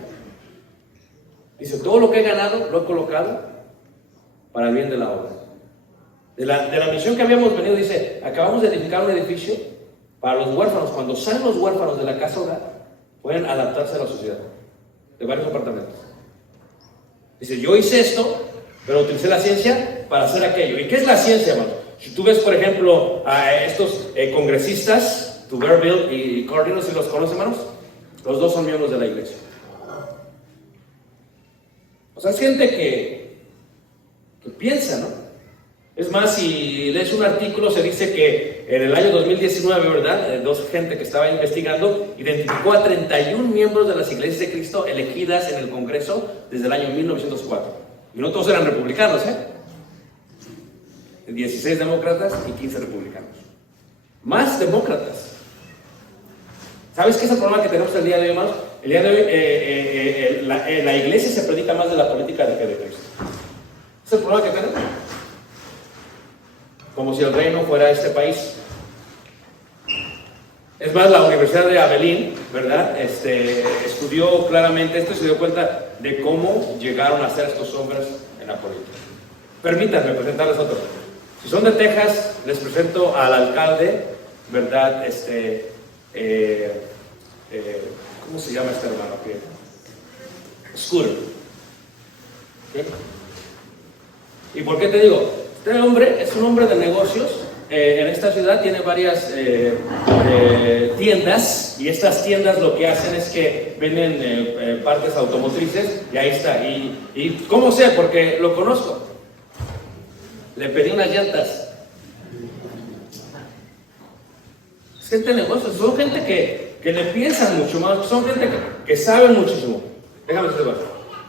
Dice, todo lo que he ganado lo he colocado para el bien de la obra. De la misión que habíamos venido, dice, acabamos de edificar un edificio para los huérfanos. Cuando salen los huérfanos de la casa hogar, pueden adaptarse a la sociedad, de varios apartamentos. Dice, yo hice esto, pero utilicé la ciencia para hacer aquello. ¿Y qué es la ciencia, hermano? Si tú ves, por ejemplo, a estos congresistas, Tuberville y Cordino, ¿si los conoces, hermanos? Los dos son miembros de la iglesia. O sea, es gente que piensa, ¿no? Es más, si lees un artículo, se dice que en el año 2019, ¿verdad? Gente que estaba investigando identificó a 31 miembros de las iglesias de Cristo elegidas en el Congreso desde el año 1904. Y no todos eran republicanos, 16 demócratas y 15 republicanos. Más demócratas. ¿Sabes qué es el problema que tenemos el día de hoy, hermanos? El día de hoy la iglesia se predica más de la política que de Cristo. ¿Es el problema que tenemos? Como si el reino fuera este país. Es más, la Universidad de Aberdeen, ¿verdad? Estudió claramente esto y se dio cuenta de cómo llegaron a ser estos hombres en la política. Permítanme presentarles otro. Si son de Texas, les presento al alcalde, ¿verdad? ¿Cómo se llama este hermano? Scooter. ¿Qué? ¿Y por qué te digo? Este hombre es un hombre de negocios. En esta ciudad tiene varias tiendas, y estas tiendas lo que hacen es que venden partes automotrices, y ahí está. ¿Y cómo sé? Porque lo conozco. Le pedí unas llantas. Es gente de negocios, son gente que le piensan mucho más, son gente que saben muchísimo. Déjame decirlo.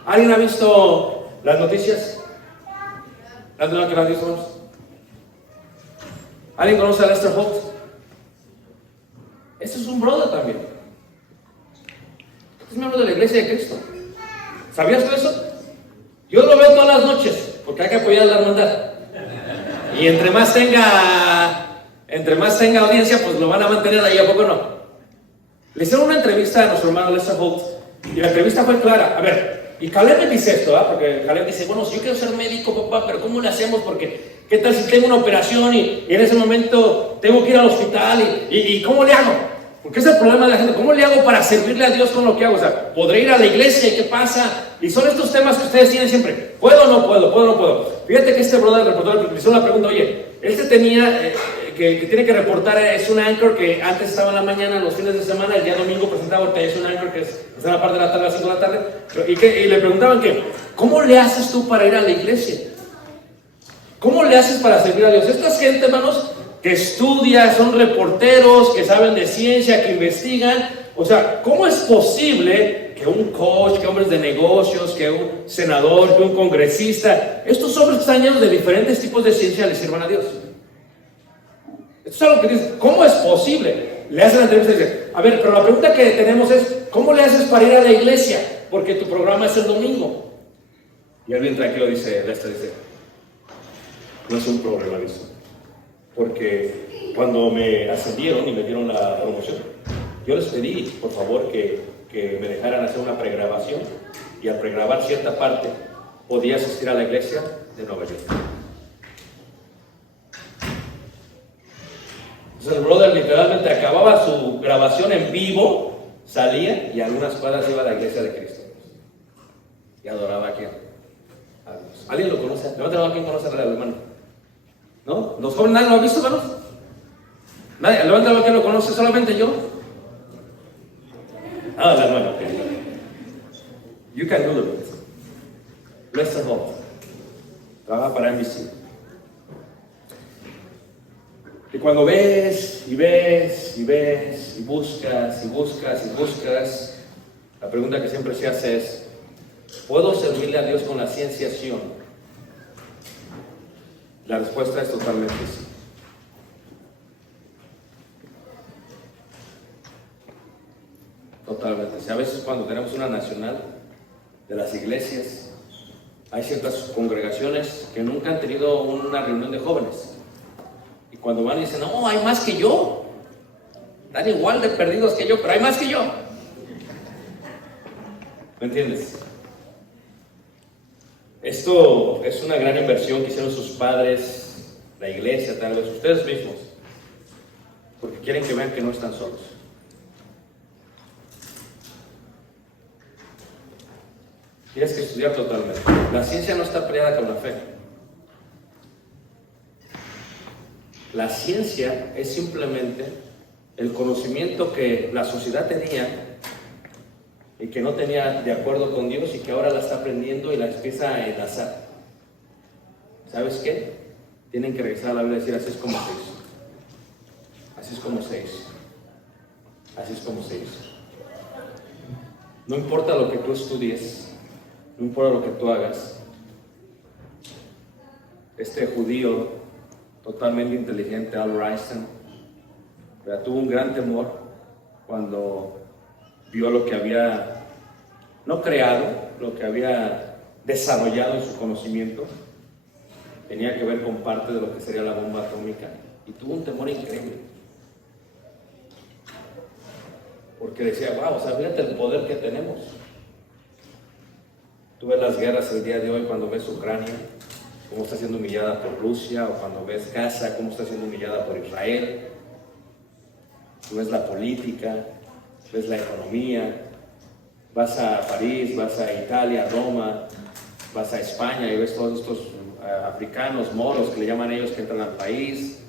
¿Alguien ha visto las noticias? ¿Alguien que las ha visto? ¿Alguien conoce a Lester Holt? Este es un brother también. Este es miembro de la iglesia de Cristo. ¿Sabías tú eso? Yo lo veo todas las noches, porque hay que apoyar a la hermandad. Y entre más tenga audiencia, pues lo van a mantener ahí, ¿a poco no? Le hicieron una entrevista a nuestro hermano Lester Holt, y la entrevista fue clara. A ver, y Caleb me dice esto, porque Caleb dice, bueno, si yo quiero ser médico, papá, pero ¿cómo le hacemos? Porque ¿qué tal si tengo una operación y en ese momento tengo que ir al hospital? ¿Y cómo le hago? Porque ese es el problema de la gente. ¿Cómo le hago para servirle a Dios con lo que hago? O sea, ¿podré ir a la iglesia y qué pasa? Y son estos temas que ustedes tienen siempre. ¿Puedo o no puedo? ¿Puedo o no puedo? Fíjate que este brother, el reportero, le hizo una pregunta. Oye, él tenía que tiene que reportar, es un anchor que antes estaba en la mañana, los fines de semana, el día domingo presentaba, ahorita es un anchor que está en la parte de la tarde, a las 5 de la tarde. Y le preguntaban que, ¿cómo le haces tú para ir a la iglesia? ¿Cómo le haces para servir a Dios? Esta gente, hermanos, que estudia, son reporteros, que saben de ciencia, que investigan. O sea, ¿cómo es posible que un coach, que hombres de negocios, que un senador, que un congresista, estos hombres que están llenos de diferentes tipos de ciencia, le sirvan a Dios? Esto es algo que dicen, ¿cómo es posible? Le hacen la entrevista y dicen, a ver, pero la pregunta que tenemos es, ¿cómo le haces para ir a la iglesia? Porque tu programa es el domingo. Y alguien tranquilo dice, no es un problema, dice. Porque cuando me ascendieron y me dieron la promoción, yo les pedí, por favor, que me dejaran hacer una pregrabación, y al pregrabar cierta parte, podía asistir a la iglesia de Nueva York. Entonces el brother literalmente acababa su grabación en vivo, salía y a algunas cuadras iba a la iglesia de Cristo. Y adoraba a quién. A Dios. ¿Alguien lo conoce? Levanta la mano, ¿quién conoce al hermano? ¿No? ¿Los jóvenes nadie lo ha visto, hermanos? Nadie. Levanta la mano, ¿quién lo conoce? ¿Solamente yo? Ah, la hermana, ok. You can do it. Bless the Lord. Trabaja para NBC. Y cuando ves y ves y ves y buscas y buscas y buscas, la pregunta que siempre se hace es: ¿puedo servirle a Dios con la ciencia, sí o no? La respuesta es totalmente sí. Totalmente. Sí, a veces cuando tenemos una nacional de las iglesias, hay ciertas congregaciones que nunca han tenido una reunión de jóvenes. Y cuando van y dicen, no, hay más que yo. Están igual de perdidos que yo, pero hay más que yo. ¿Me entiendes? Esto es una gran inversión que hicieron sus padres, la iglesia, tal vez ustedes mismos, porque quieren que vean que no están solos. Tienes que estudiar totalmente. La ciencia no está peleada con la fe. La ciencia es simplemente el conocimiento que la sociedad tenía y que no tenía de acuerdo con Dios y que ahora la está aprendiendo y la empieza a enlazar. ¿Sabes qué? Tienen que regresar a la Biblia y decir: así es como se hizo. Así es como se hizo. Así es como se hizo. No importa lo que tú estudies, no importa lo que tú hagas. Este judío totalmente inteligente, Albert Einstein, tuvo un gran temor cuando vio lo que había, no creado, lo que había desarrollado en su conocimiento. Tenía que ver con parte de lo que sería la bomba atómica, y tuvo un temor increíble. Porque decía, wow, o sea, fíjate el poder que tenemos. Tú ves las guerras el día de hoy, cuando ves Ucrania, cómo está siendo humillada por Rusia, o cuando ves Gaza, cómo está siendo humillada por Israel. Tú ves la política, ves la economía, vas a París, vas a Italia, Roma, vas a España y ves todos estos africanos, moros, que le llaman ellos, que entran al país,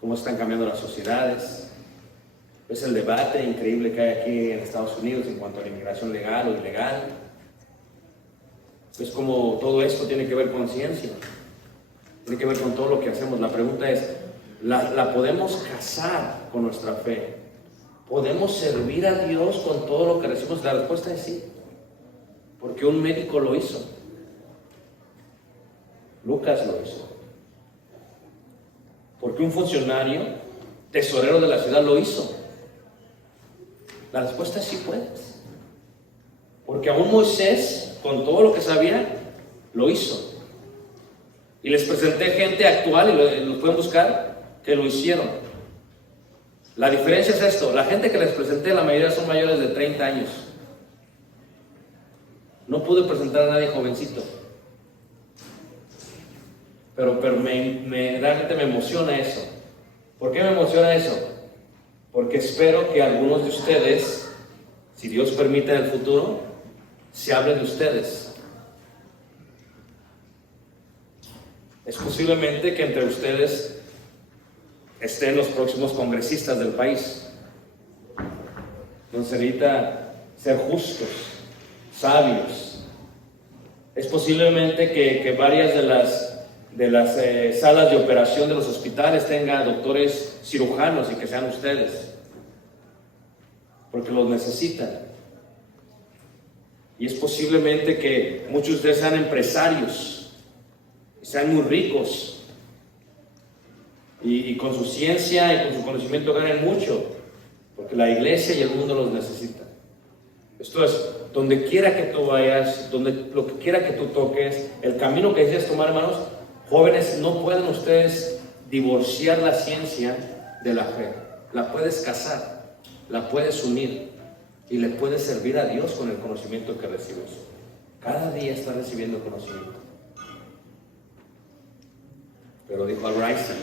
cómo están cambiando las sociedades. Ves el debate increíble que hay aquí en Estados Unidos en cuanto a la inmigración legal o ilegal. Ves cómo todo esto tiene que ver con ciencia, tiene que ver con todo lo que hacemos. La pregunta es, ¿la podemos casar con nuestra fe? ¿Podemos servir a Dios con todo lo que recibimos? La respuesta es sí, porque un médico lo hizo. Lucas lo hizo. Porque un funcionario, tesorero de la ciudad, lo hizo. La respuesta es sí puedes. Porque aún Moisés, con todo lo que sabía, lo hizo. Y les presenté gente actual, y lo pueden buscar, que lo hicieron. La diferencia es esto: la gente que les presenté, la mayoría son mayores de 30 años. No pude presentar a nadie jovencito. Pero realmente me emociona eso. ¿Por qué me emociona eso? Porque espero que algunos de ustedes, si Dios permite en el futuro, se hable de ustedes. Es posiblemente que entre ustedes estén los próximos congresistas del país. Entonces necesita ser justos, sabios. Es posiblemente que varias de las salas de operación de los hospitales tengan doctores cirujanos y que sean ustedes, porque los necesitan. Y es posiblemente que muchos de ustedes sean empresarios y sean muy ricos y con su ciencia y con su conocimiento ganen mucho, porque la iglesia y el mundo los necesitan. Esto es, donde quiera que tú vayas, lo que quiera que tú toques, el camino que decidas tomar, hermanos, jóvenes, no pueden ustedes divorciar la ciencia de la fe. La puedes casar, la puedes unir y le puedes servir a Dios con el conocimiento que recibes. Cada día está recibiendo conocimiento. Pero dijo Albert Einstein,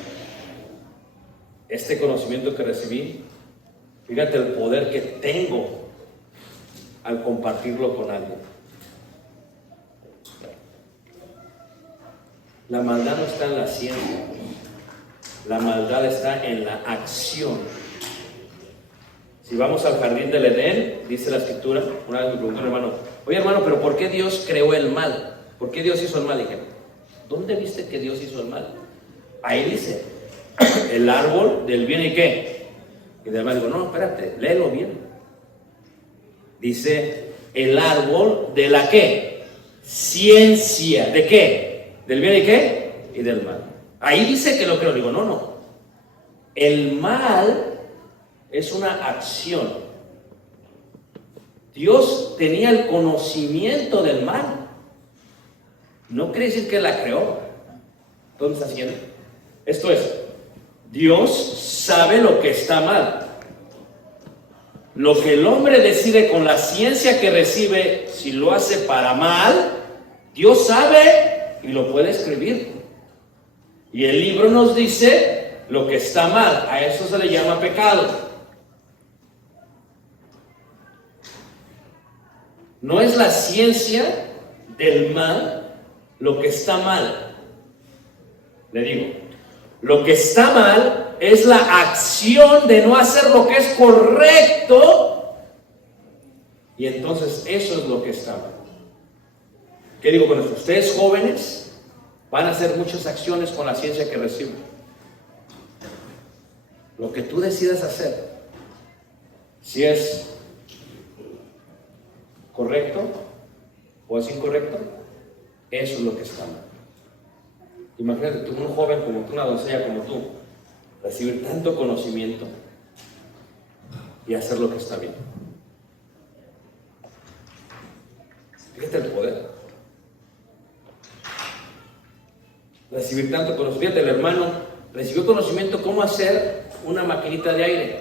este conocimiento que recibí, fíjate el poder que tengo al compartirlo con alguien. La maldad no está en la ciencia, la maldad está en la acción. Si vamos al jardín del Edén, dice la escritura, una vez me preguntó un hermano, oye hermano, pero ¿por qué Dios creó el mal? ¿Por qué Dios hizo el mal? Y dije, ¿dónde viste que Dios hizo el mal? Ahí dice, el árbol del bien y qué. Y además digo, no, espérate, léelo bien. Dice, el árbol de la qué, ciencia, ¿de qué? ¿Del bien y qué? Y del mal. Ahí dice que lo creo. Digo, no. El mal es una acción. Dios tenía el conocimiento del mal. No quiere decir que la creó. ¿Dónde está haciendo? Esto es, Dios sabe lo que está mal. Lo que el hombre decide con la ciencia que recibe, si lo hace para mal, Dios sabe y lo puede escribir. Y el libro nos dice lo que está mal. A eso se le llama pecado. No es la ciencia del mal lo que está mal. Le digo, lo que está mal es la acción de no hacer lo que es correcto. Y entonces eso es lo que está mal. ¿Qué digo con esto? Ustedes jóvenes van a hacer muchas acciones con la ciencia que reciben. Lo que tú decidas hacer, si es correcto o es incorrecto, eso es lo que está mal. Imagínate tú, un joven como tú, una doncella como tú, recibir tanto conocimiento y hacer lo que está bien. Fíjate el poder. Recibir tanto conocimiento. Fíjate, el hermano recibió conocimiento cómo hacer una maquinita de aire.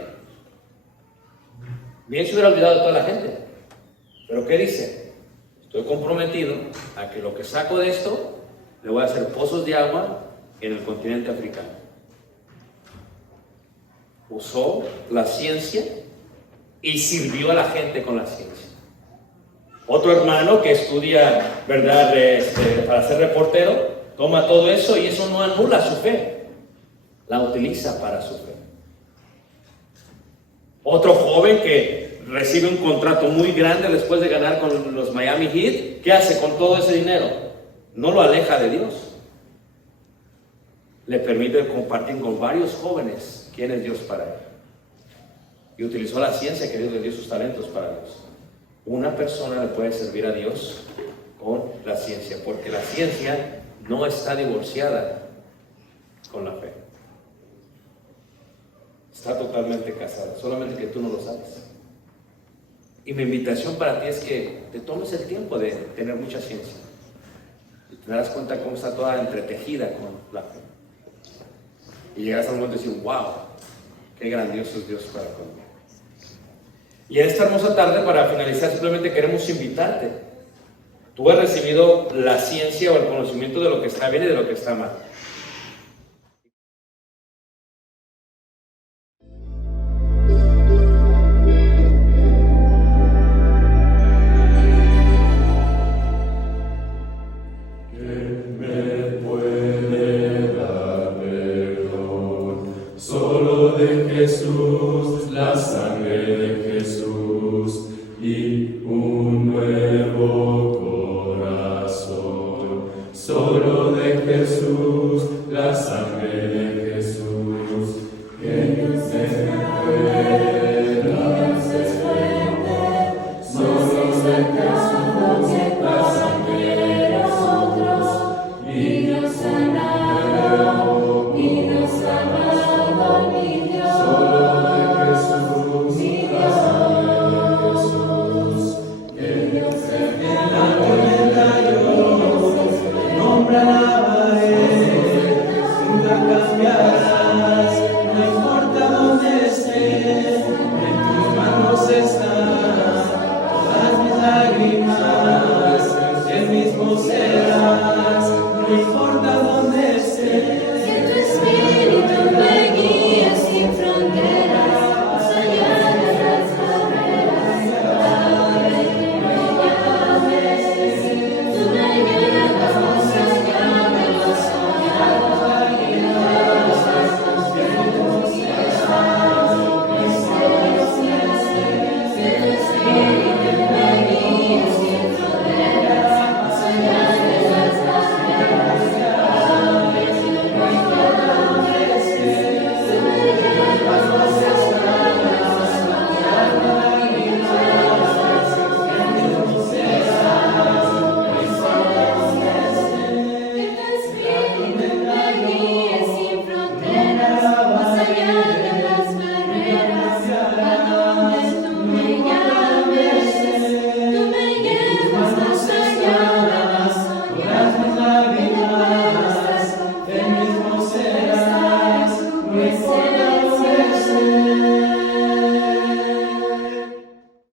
Bien se hubiera olvidado de toda la gente. Pero ¿qué dice? Estoy comprometido a que lo que saco de esto le voy a hacer pozos de agua en el continente africano. Usó la ciencia y sirvió a la gente con la ciencia. Otro hermano que estudia, ¿verdad?, para ser reportero, toma todo eso y eso no anula su fe, la utiliza para su fe. Otro joven que recibe un contrato muy grande después de ganar con los Miami Heat, ¿qué hace con todo ese dinero? No lo aleja de Dios. Le permite compartir con varios jóvenes quién es Dios para él. Y utilizó la ciencia que Dios le dio sus talentos para Dios. Una persona le puede servir a Dios con la ciencia, porque la ciencia no está divorciada con la fe. Está totalmente casada, solamente que tú no lo sabes. Y mi invitación para ti es que te tomes el tiempo de tener mucha ciencia. Y te darás cuenta cómo está toda entretejida con la fe. Y llegas al momento de decir, wow, qué grandioso es Dios para conmigo. Y en esta hermosa tarde, para finalizar, simplemente queremos invitarte. Tú has recibido la ciencia o el conocimiento de lo que está bien y de lo que está mal. Jesús, la sangre de Jesús y un nuevo corazón. Solo de Jesús, la sangre de Jesús, que Dios es fuerte, Dios es fuerte. Solo de Jesús, la sangre de nosotros, y Dios sanado, y Dios sanado, mi Dios. Nombra